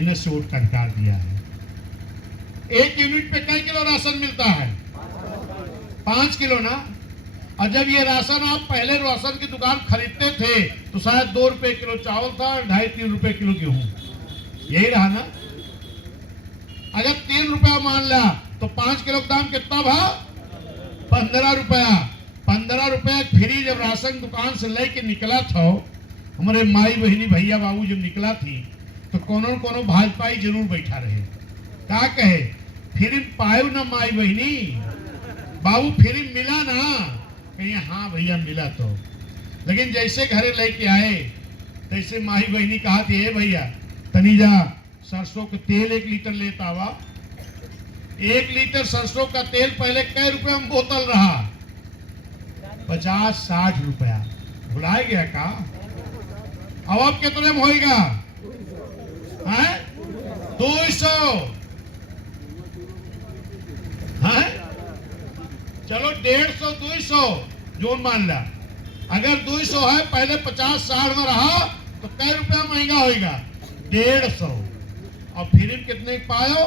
मेहनत से वोट टंकार दिया है। 1 यूनिट पे कई किलो राशन मिलता है? 5 किलो ना। और जब ये राशन आप पहले राशन की दुकान खरीदते थे तो शायद 2 रुपए किलो चावल था और 2.5-3 रुपए किलो गेहूं, यही रहा ना। अगर 3 रुपया मान लिया तो 5 किलो का दाम कितना भाव? 15 रुपया। 15 रुपया फ्री जब राशन दुकान से लेके निकला था, हमारे माई बहनी भैया बाबू जब निकला थी तो कोनो कोनो भाजपाई जरूर बैठा रहे। क्या कहे? फ्री पायो ना माई बहनी, बाबू फ्री मिला ना? कहीं हाँ भैया मिला तो। लेकिन जैसे घरे लेके आए तैसे माई बहनी कहा थी, ए भैया तनीजा सरसों का तेल 1 लीटर लेता हुआ। 1 लीटर सरसों का तेल पहले कै रुपए में बोतल रहा? 50-60 रुपया। भुलाए गया का? अब कितने में होएगा? 200। चलो 150-200 जोन मान ला। अगर 200 है, पहले 50-60 में रहा तो कै रुपया महंगा होएगा? 150। और फिर कितने पायो?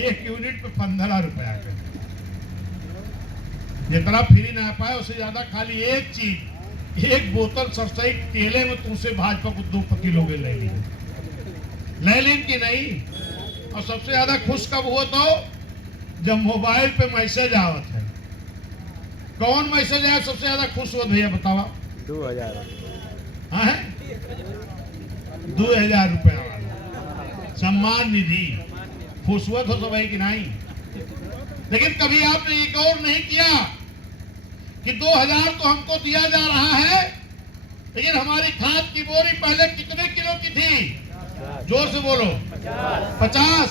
1 यूनिट पे 15 रुपया का। जितना फ्री ना पाए उससे ज्यादा खाली एक चीज, 1 बोतल सरसई तेले में तुमसे भाजपा को 2 किलो के ले लें कि नहीं? और सबसे ज्यादा खुश कब हुआ? तो जब मोबाइल पे मैसेज आवत है। कौन मैसेज आया सबसे ज्यादा खुश हुआ भैया बतावा? 2000। 2000 रुपया वाला सम्मान निधि। खुश हुआ तो भाई कि नहीं? लेकिन कभी आपने एक और नहीं किया कि 2000 तो हमको दिया जा रहा है, लेकिन हमारी खाद की बोरी पहले कितने किलो की थी? जोर से बोलो। 50।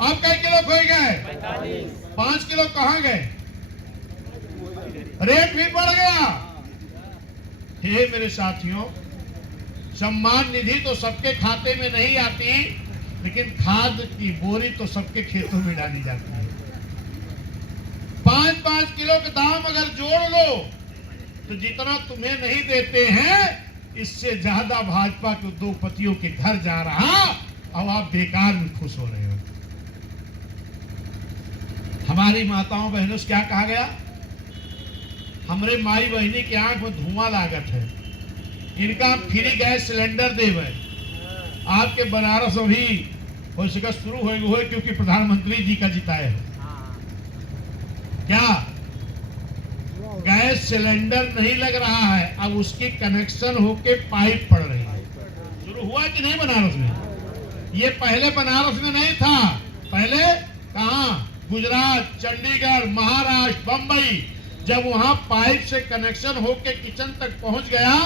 आप कई किलो खोए गए? 5 किलो कहाँ गए? रेट भी बढ़ गया। हे मेरे साथियों, सम्मान निधि तो सबके खाते में नहीं आती, लेकिन खाद की बोरी तो सबके खेतों में डाली जाती है। 5-5 किलो के दाम अगर जोड़ लो तो जितना तुम्हें नहीं देते हैं इससे ज्यादा भाजपा के उद्योगपतियों के घर जा रहा, अब आप बेकार में खुश हो रहे हो। हमारी माताओं बहनों से क्या कहा गया? हमरे माई बहनी की आंख में धुआं लागत है, इनका फ्री गैस सिलेंडर देवे। आपके बनारस में भी हो सका शुरू हुए क्योंकि प्रधानमंत्री जी का जिताए हो। क्या गैस सिलेंडर नहीं लग रहा है? अब उसकी कनेक्शन होके पाइप पड़ रही है। शुरू हुआ कि नहीं बनारस में? ये पहले बनारस में नहीं था। पहले कहां? गुजरात, चंडीगढ़, महाराष्ट्र, बंबई। जब वहां पाइप से कनेक्शन होके किचन तक पहुंच गया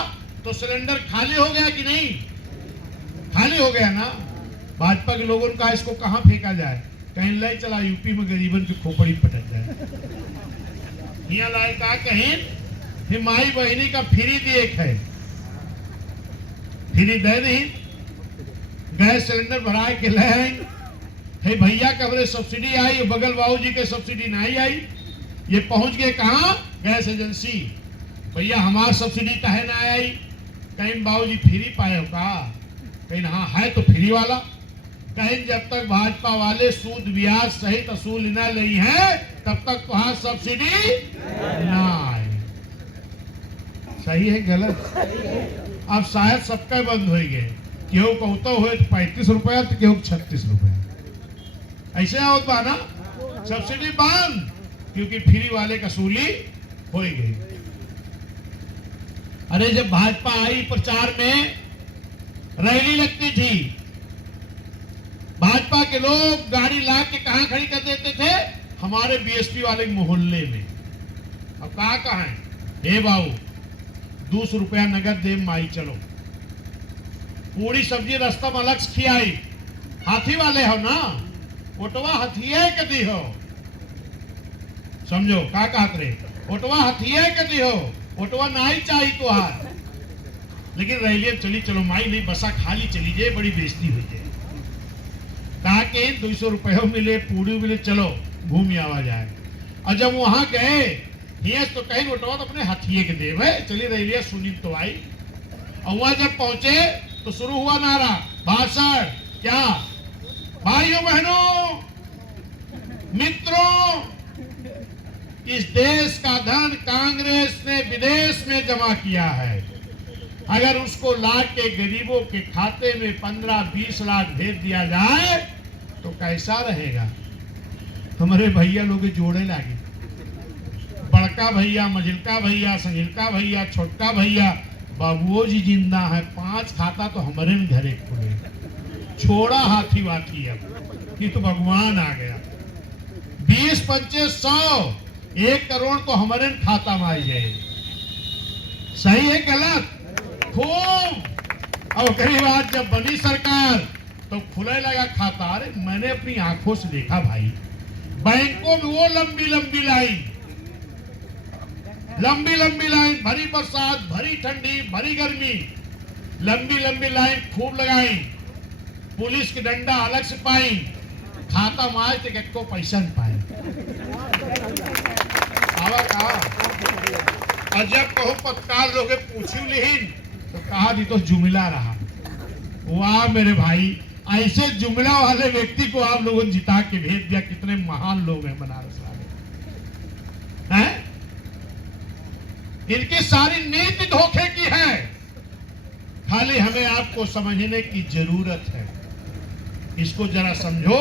तो सिलेंडर खाली हो गया कि नहीं? खाली हो गया ना। भाजपा के लोगों का इसको कहां फेंका जाए? कहीं लाई चला यूपी में गरीबन की खोपड़ी पटक जाए। यहाँ लाए का कहीं माई बहनी का फ्री दिए है, फ्री दे नहीं। गैस सिलेंडर भरा के ले आएंगे। हे भैया कबरे सब्सिडी आई, बगल बाबू जी के सब्सिडी नहीं आई। ये पहुंच गए कहां? Gas agency. भैया हमार सब्सिडी काहे ना आई? कहीं बाबू जी फ्री पाए हो का? कहीं हाँ है तो फ्री वाला। कहीं जब तक भाजपा वाले सूद ब्याज सहित असूल न ली है तब तक वहां सब्सिडी ना आए। सही है गलत? अब शायद सबका बंद हो गए। केहू कहते हुए 35 रुपया तो केहू 36 रुपया ऐसे आवत बा ना। सब्सिडी बंद क्योंकि फ्री वाले का सूली हो गई। अरे जब भाजपा आई प्रचार में रैली लगती थी, भाजपा के लोग गाड़ी ला के कहां खड़ी कर देते थे? हमारे बीएसपी वाले मोहल्ले में। अब कहा है? हे बाबू 200 रुपया नगद दे माई, चलो पूरी सब्जी रास्ता में अलग से खियाई। हाथी वाले हो ना, ओटवा हथिये के दी हो। समझो का कहत रे? ओटवा हथिये के दी हो, ओटवा नहीं चाहिए तो हाथ। लेकिन रैली चली, चलो माई नहीं बसा खाली चली जाए, बड़ी बेइज्जती हुई जाए। कहा कि 200 रुपये मिले, पूरी मिले, चलो घूम आवा जाए। और जब वहां गए तो कहीं ओटवा तो अपने हथिये के दे भाई, चली रैलिया सुनी तो आई। और वहां जब पहुंचे तो शुरू हुआ नारा, भाषण क्या भाइयों बहनों मित्रों, इस देश का धन कांग्रेस ने विदेश में जमा किया है। अगर उसको लाके के गरीबों के खाते में 15-20 लाख भेज दिया जाए तो कैसा रहेगा? हमारे भैया लोग जोड़े लागे, बड़का भैया, मझिलका भैया, संझिलका भैया, छोटका भैया, बाबुओ जी जिंदा है, 5 खाता तो हमारे घरे खुले, छोड़ा हाथी वाथी। अब कि तो भगवान आ गया। 20-25-100 1 करोड़ तो हमारे खाता में आ जाए। सही है गलत? खूब। और कई बार जब बनी सरकार तो खुले लगा खाता। अरे मैंने अपनी आंखों से देखा भाई, बैंकों में वो लंबी लंबी लाइन, भरी बरसात, भरी ठंडी, भरी गर्मी, लंबी लंबी लाइन खूब लगाई, पुलिस की डंडा अलग से पाई, खाता मार के को पैसा नहीं पाए। आवा कहा और जब कहो पत्रकार लोग पूछू लिहिन तो कहा दी तो जुमिला रहा। वाह मेरे भाई, ऐसे जुमला वाले व्यक्ति को आप लोगों ने जिता के भेज दिया। कितने महान लोग हैं बनारस वाले हैं। इनकी सारी नीति धोखे की है। खाली हमें आपको समझने की जरूरत है। इसको जरा समझो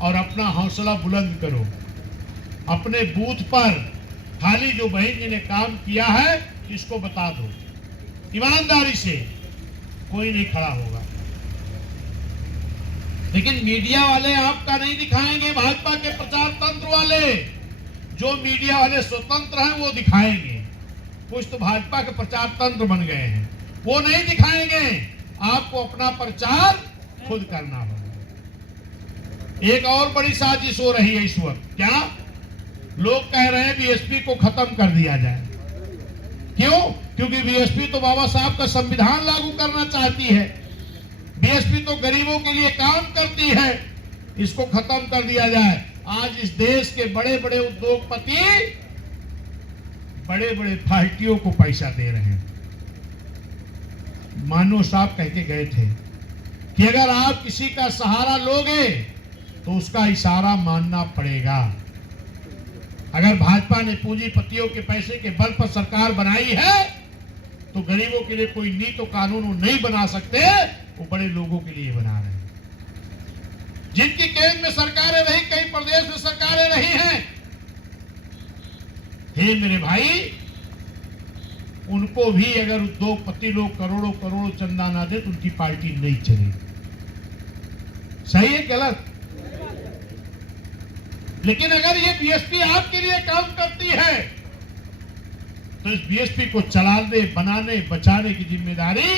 और अपना हौसला बुलंद करो। अपने बूथ पर खाली जो बहन जी ने काम किया है इसको बता दो। ईमानदारी से कोई नहीं खड़ा होगा। लेकिन मीडिया वाले आपका नहीं दिखाएंगे। भाजपा के प्रचार तंत्र वाले, जो मीडिया वाले स्वतंत्र हैं वो दिखाएंगे। कुछ तो भाजपा के प्रचार तंत्र बन गए हैं, वो नहीं दिखाएंगे। आपको अपना प्रचार खुद करना होगा। एक और बड़ी साजिश हो रही है इस वक्त। क्या लोग कह रहे हैं बीएसपी को खत्म कर दिया जाए। क्यों? क्योंकि बीएसपी तो बाबा साहब का संविधान लागू करना चाहती है। बीएसपी तो गरीबों के लिए काम करती है। इसको खत्म कर दिया जाए। आज इस देश के बड़े बड़े उद्योगपति बड़े बड़े पार्टियों को पैसा दे रहे हैं। मानो साहब कह के गए थे कि अगर आप किसी का सहारा लोगे तो उसका इशारा मानना पड़ेगा। अगर भाजपा ने पूंजीपतियों के पैसे के बल पर सरकार बनाई है तो गरीबों के लिए कोई नीति तो कानून वो नहीं बना सकते, वो बड़े लोगों के लिए बना रहे हैं। जिनकी केंद्र में सरकारें रही, कई प्रदेश में सरकारें रही हैं, हे मेरे भाई, उनको भी अगर उद्योगपति लोग करोड़ों करोड़ों चंदा ना दे तो उनकी पार्टी नहीं चलेगी। सही है गलत? लेकिन अगर ये बीएसपी आपके लिए काम करती है तो इस बीएसपी को चलाने, बनाने, बचाने की जिम्मेदारी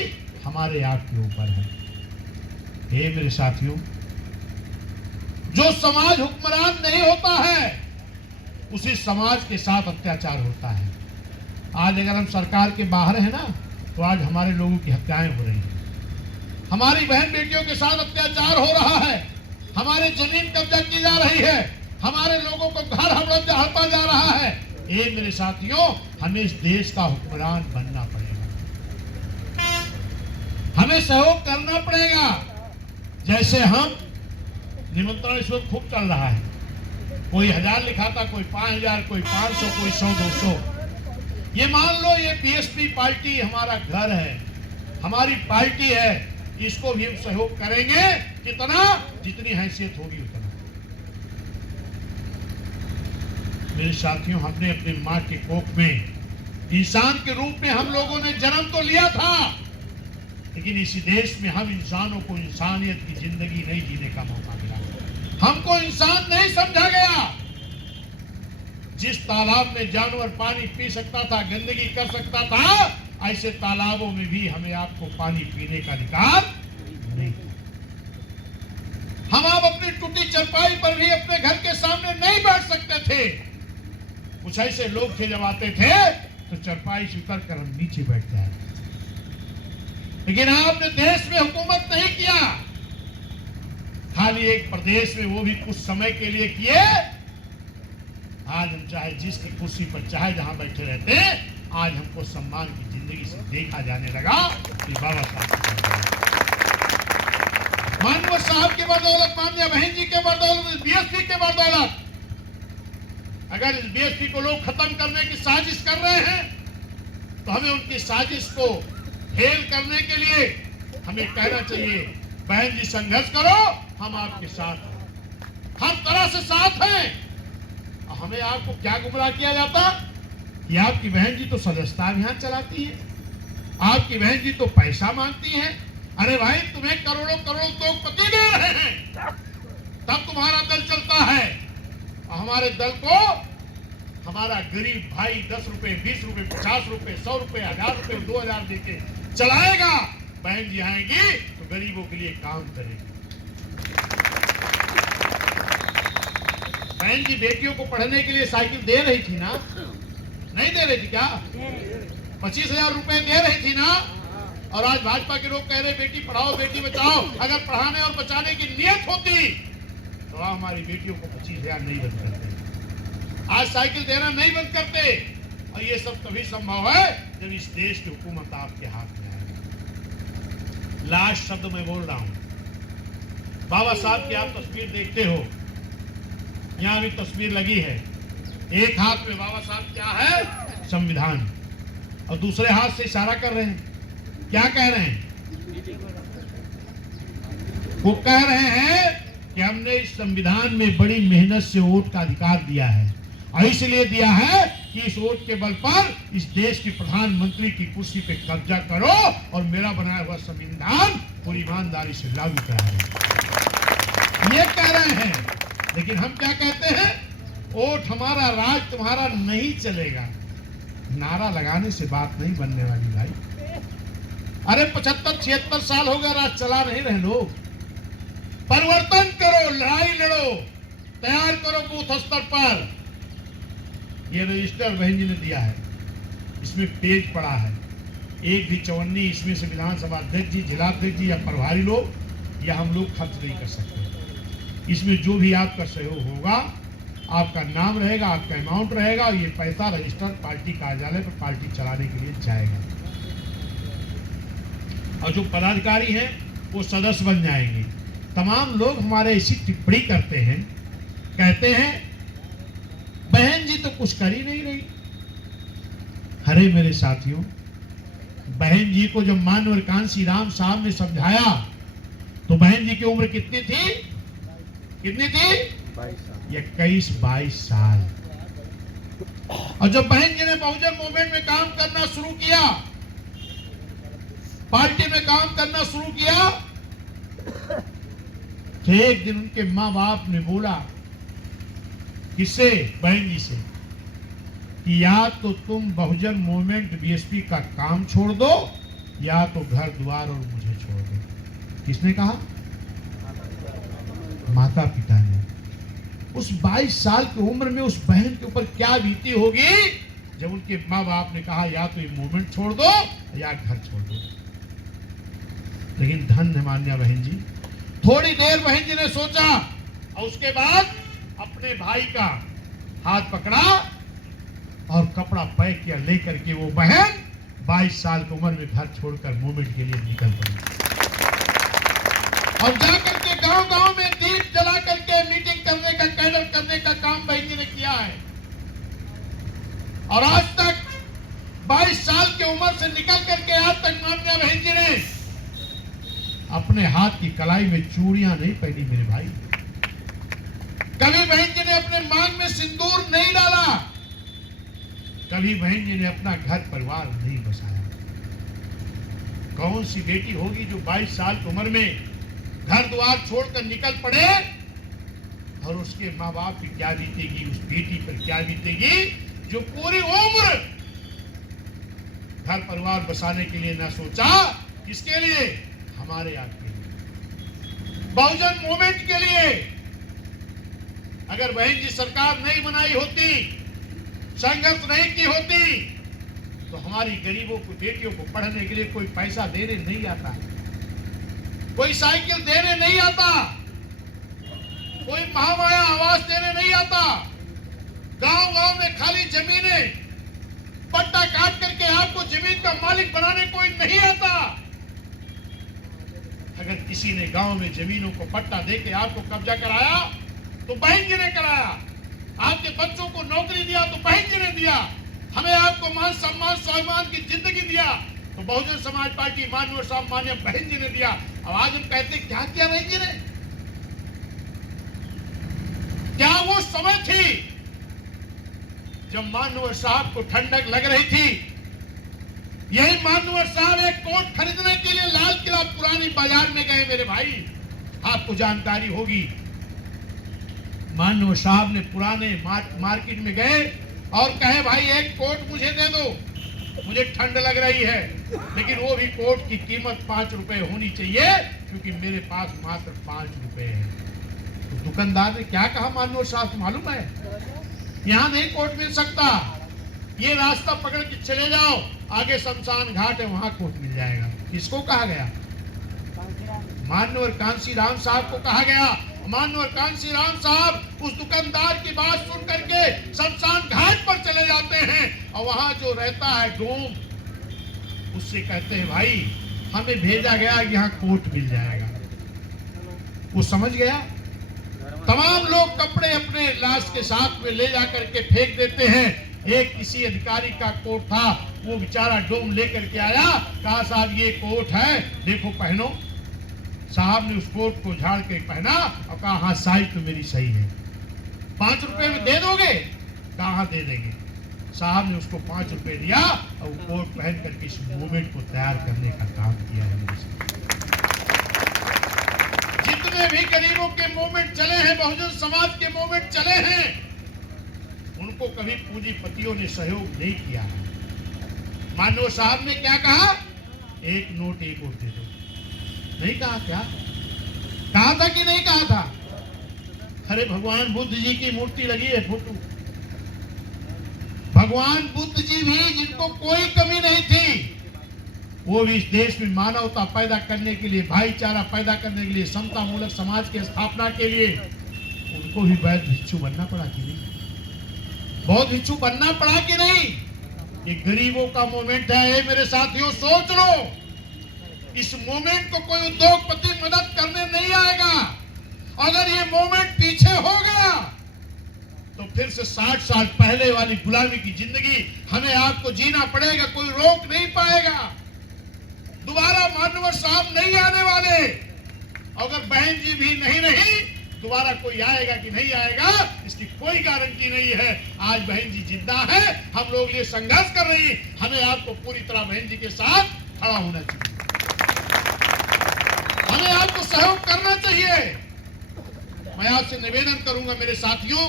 हमारे आपके ऊपर है। हे मेरे साथियों, जो समाज हुक्मरान नहीं होता है उसी समाज के साथ अत्याचार होता है। आज अगर हम सरकार के बाहर हैं ना तो आज हमारे लोगों की हत्याएं हो रही हैं, हमारी बहन बेटियों के साथ अत्याचार हो रहा है, हमारे जमीन कब्जा की जा रही है, हमारे लोगों को घर हड़पा जा रहा है। ये मेरे साथियों, हमें इस देश का हुक्मरान बनना पड़ेगा, हमें सहयोग करना पड़ेगा। जैसे हम निमंत्रण इस वक्त खूब चल रहा है, कोई 1000 लिखा था, कोई 5000, कोई 500, कोई 100-200। ये मान लो ये बीएसपी पार्टी हमारा घर है, हमारी पार्टी है, इसको भी हम सहयोग करेंगे। कितना? जितनी हैसियत होगी उतना। मेरे साथियों, हमने अपनी माँ के कोख में इंसान के रूप में हम लोगों ने जन्म तो लिया था, लेकिन इसी देश में हम इंसानों को इंसानियत की जिंदगी नहीं जीने का मौका मिला। हमको इंसान नहीं समझा गया। जिस तालाब में जानवर पानी पी सकता था, गंदगी कर सकता था, ऐसे तालाबों में भी हमें आपको पानी पीने का अधिकार नहीं। हम आप अपनी टूटी चरपाई पर भी अपने घर के सामने नहीं बैठ सकते थे। कुछ ऐसे लोग थे, जब आते थे तो चरपाई से उतर कर हम नीचे बैठ जाए। लेकिन आपने देश में हुकूमत नहीं किया, खाली एक प्रदेश में, वो भी कुछ समय के लिए किए। आज हम चाहे जिसकी कुर्सी पर चाहे जहां बैठे रहते, आज हमको सम्मान की जिंदगी से देखा जाने लगा कि बाबा साहब। मानव साहब की बदौलत, माननीय बहन जी के बदौलत, बीएसपी के बदौलत, अगर इस बीएसपी को लोग खत्म करने की साजिश कर रहे हैं तो हमें उनकी साजिश को फेल करने के लिए हमें कहना चाहिए, बहन जी संघर्ष करो, हम आपके साथ हैं, हर तरह से साथ हैं। हमें आपको क्या गुमराह किया जाता कि आपकी बहन जी तो सदस्यता अभियान चलाती है, आपकी बहन जी तो पैसा मांगती है। अरे भाई, तुम्हें करोड़ों करोड़ उद्योगपति दे रहे हैं तब तुम्हारा दल चलता है, और हमारे दल को हमारा गरीब भाई 10 रुपए, 20 रुपए, 50 रुपए, 100 रुपए, 1000 रुपए, 2000 देके चलाएगा। बहन जी आएंगी तो गरीबों के लिए काम करेगी। बहन जी बेटियों को पढ़ने के लिए साइकिल दे रही थी ना, नहीं दे रही थी क्या? 25,000 रुपए दे रही थी ना। और आज भाजपा के लोग कह रहे बेटी पढ़ाओ बेटी बचाओ। अगर पढ़ाने और बचाने की नियत होती तो हमारी बेटियों को 25,000 नहीं बंद करते, आज साइकिल देना नहीं बंद करते। और ये सब तभी संभव है जब इस देश की हुकूमत आपके हाथ में आए। लास्ट शब्द मैं बोल रहा हूं, बाबा साहब की आप तस्वीर देखते हो, यहां भी तस्वीर लगी है। एक हाथ में बाबा साहब क्या है? संविधान, और दूसरे हाथ से इशारा कर रहे हैं। क्या कह रहे हैं? वो कह रहे हैं कि हमने इस संविधान में बड़ी मेहनत से वोट का अधिकार दिया है, और इसलिए दिया है कि इस वोट के बल पर इस देश की प्रधानमंत्री की कुर्सी पे कब्जा करो और मेरा बनाया हुआ संविधान पूरी ईमानदारी से लागू कराओ। ये कह रहे हैं, लेकिन हम क्या कहते हैं? वोट हमारा, राज तुम्हारा नहीं चलेगा। नारा लगाने से बात नहीं बनने वाली भाई। अरे 75-76 साल हो गए, राज चला नहीं रहे लोग। परिवर्तन करो, लड़ाई लड़ो, तैयार करो बूथ स्तर पर। ये रजिस्टर बहन जी ने दिया है, इसमें पेज पड़ा है, एक भी चवन्नी इसमें से विधानसभा अध्यक्ष जी, जिलाध्यक्ष जी या प्रभारी लोग या हम लोग खर्च नहीं कर सकते। इसमें जो भी आपका सहयोग होगा, आपका नाम रहेगा, आपका अमाउंट रहेगा, और ये पैसा रजिस्टर पार्टी कार्यालय पर पार्टी चलाने के लिए जाएगा। और जो पदाधिकारी हैं वो सदस्य बन जाएंगे। तमाम लोग हमारे ऐसी टिप्पणी करते हैं, कहते हैं बहन जी तो कुछ कर ही नहीं रही। अरे मेरे साथियों, बहन जी को जब मानवर कांसी राम साहब ने समझाया तो बहन जी की उम्र कितनी थी? कितनी थी? 21-22 साल। और जब बहन जी ने बहुजन मूवमेंट में काम करना शुरू किया, पार्टी में काम करना शुरू किया, तो एक दिन उनके माँ बाप ने बोला, किससे? बहन जी से, कि या तो तुम बहुजन मूवमेंट बीएसपी का काम छोड़ दो, या तो घर द्वार और मुझे छोड़ दो। किसने कहा? माता पिता ने। उस 22 साल की उम्र में उस बहन के ऊपर क्या बीती होगी जब उनके माँ बाप ने कहा या तो ये मूवमेंट छोड़ दो या घर छोड़ दो। लेकिन धन्य मान्या बहन जी, थोड़ी देर बहन जी ने सोचा और उसके बाद अपने भाई का हाथ पकड़ा और कपड़ा पैक किया, लेकर के वो बहन 22 साल की उम्र में घर छोड़कर मूवमेंट के लिए निकल पड़ी। और जाकर के गांव-गांव में दीप जला करके मीटिंग करने का, कैडर करने का काम बहन जी ने किया है। और आज तक 22 साल की उम्र से निकल करके आज तक मान्या बहन जी ने अपने हाथ की कलाई में चूड़ियां नहीं पहनी मेरे भाई। कभी बहन जी ने अपने मांग में सिंदूर नहीं डाला, कभी बहन जी ने अपना घर परिवार नहीं बसाया। कौन सी बेटी होगी जो 22 साल की उम्र में घर द्वार छोड़कर निकल पड़े, और उसके माँ बाप की क्या बीतेगी, उस बेटी पर क्या बीतेगी जो पूरी उम्र घर परिवार बसाने के लिए ना सोचा। किसके लिए? हमारे आपके लिए, बहुजन मूवमेंट के लिए। अगर बहन जी सरकार नहीं बनाई होती, संघर्ष नहीं की होती, तो हमारी गरीबों को, बेटियों को पढ़ने के लिए कोई पैसा देने नहीं आता, कोई साइकिल देने नहीं आता, कोई महामाया आवास देने नहीं आता। गांव-गांव में खाली जमीनें पट्टा काट करके आपको जमीन का मालिक बनाने कोई नहीं आता। अगर किसी ने गांव में जमीनों को पट्टा देके आपको कब्जा कराया तो बहन जी ने कराया, आपके बच्चों को नौकरी दिया तो बहन जी ने दिया, हमें आपको मान सम्मान स्वाभिमान की जिंदगी दिया तो बहुजन समाज पार्टी माननीय सम्मान्य बहन जी ने दिया। अब आज हम कहते क्या किया बहन जी ने? क्या वो समय थी जब माननीय साहब को ठंडक लग रही थी? यही माननीय साहब एक कोट खरीदने के लिए लाल किला पुरानी बाजार में गए मेरे भाई, आपको जानकारी होगी। माननीय साहब ने पुराने मार्केट में गए और कहे भाई एक कोट मुझे दे दो, मुझे ठंड लग रही है, लेकिन वो भी कोट की कीमत 5 रुपए होनी चाहिए क्योंकि मेरे पास मात्र 5 रुपए है। तो दुकानदार ने क्या कहा माननीय साहब मालूम है? यहाँ नहीं कोट मिल सकता, ये रास्ता पकड़ के चले जाओ, आगे शमशान घाट है वहां कोट मिल जाएगा। किसको कहा गया? माननीय कांसी राम साहब को कहा गया। माननीय कांसी राम साहब उस दुकानदार की बात सुन करके शमशान घाट पर चले जाते हैं और वहां जो रहता है डोम, उससे कहते हैं भाई हमें भेजा गया यहाँ कोट मिल जाएगा। वो समझ गया। तमाम लोग कपड़े अपने लाश के साथ में ले जा करके फेंक देते हैं। एक किसी अधिकारी का कोट था, वो बेचारा डोम लेकर के आया, कहा साहब ये कोट है, देखो पहनो। साहब ने उस कोट को झाड़ के पहना और कहा हाँ साइज तो मेरी सही है, 5 रुपए में दे दोगे? कहा हाँ दे देंगे। साहब ने उसको 5 रुपए दिया और वो कोट पहन करके इस मूवमेंट को तैयार करने का काम किया है। जितने भी गरीबों के मूवमेंट चले हैं, बहुजन समाज के मूवमेंट चले हैं, उनको कभी पूंजीपतियों ने सहयोग नहीं किया है। माननीय साहब ने क्या कहा? एक नोट एक वोट दे दो। नहीं कहा? क्या कहा था कि नहीं कहा था? अरे भगवान बुद्ध जी की मूर्ति लगी है, फोटो। भगवान बुद्ध जी भी, जिनको कोई कमी नहीं थी, वो भी इस देश में मानवता पैदा करने के लिए, भाईचारा पैदा करने के लिए, समता मूलक समाज की स्थापना के लिए, उनको भी वैध भिक्षु बनना पड़ा कि नहीं? बहुत भिक्षु बनना पड़ा कि नहीं? ये गरीबों का मूवमेंट है। ये मेरे साथियों सोच लो, इस मूवमेंट को कोई उद्योगपति मदद करने नहीं आएगा। अगर ये मूवमेंट पीछे हो गया तो फिर से 60 साल पहले वाली गुलामी की जिंदगी हमें आपको जीना पड़ेगा, कोई रोक नहीं पाएगा। दोबारा माननीय साहब नहीं आने वाले। अगर बहन जी भी नहीं रही, दोबारा कोई आएगा कि नहीं आएगा इसकी कोई गारंटी नहीं है। आज बहन जी जिंदा है, हम लोग ये संघर्ष कर रही हैं, हमें आपको पूरी तरह बहन जी के साथ खड़ा होना चाहिए, हमें आपको सहयोग करना चाहिए। मैं आपसे निवेदन करूंगा मेरे साथियों,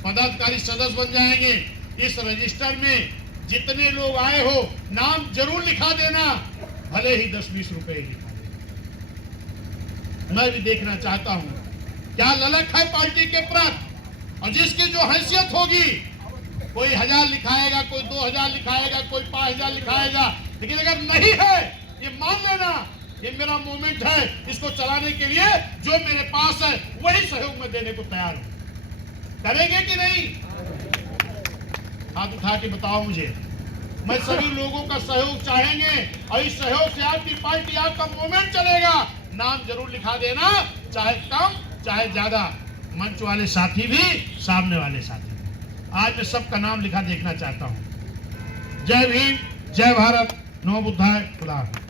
पदाधिकारी सदस्य बन जाएंगे, इस रजिस्टर में जितने लोग आए हो नाम जरूर लिखा देना, भले ही 10-20 रुपए लिखा देना। मैं भी देखना चाहता हूं क्या ललक है पार्टी के प्रति, और जिसकी जो हैसियत होगी, कोई 1000 लिखाएगा, कोई 2000 लिखाएगा, कोई 5000 लिखाएगा, लेकिन अगर नहीं है ये मान लेना ये मेरा मूवमेंट है, इसको चलाने के लिए जो मेरे पास है वही सहयोग में देने को तैयार हूं। करेंगे कि नहीं? हाथ उठा के बताओ मुझे। मैं सभी लोगों का सहयोग चाहेंगे और इस सहयोग से आपकी पार्टी, आपका मूवमेंट चलेगा। नाम जरूर लिखा देना, चाहे कम चाहे ज्यादा, मंच वाले साथी भी, सामने वाले साथी भी। आज मैं सबका नाम लिखा देखना चाहता हूं। जय भीम, जय भारत, नमो बुद्धाय, खुदा हाफिज।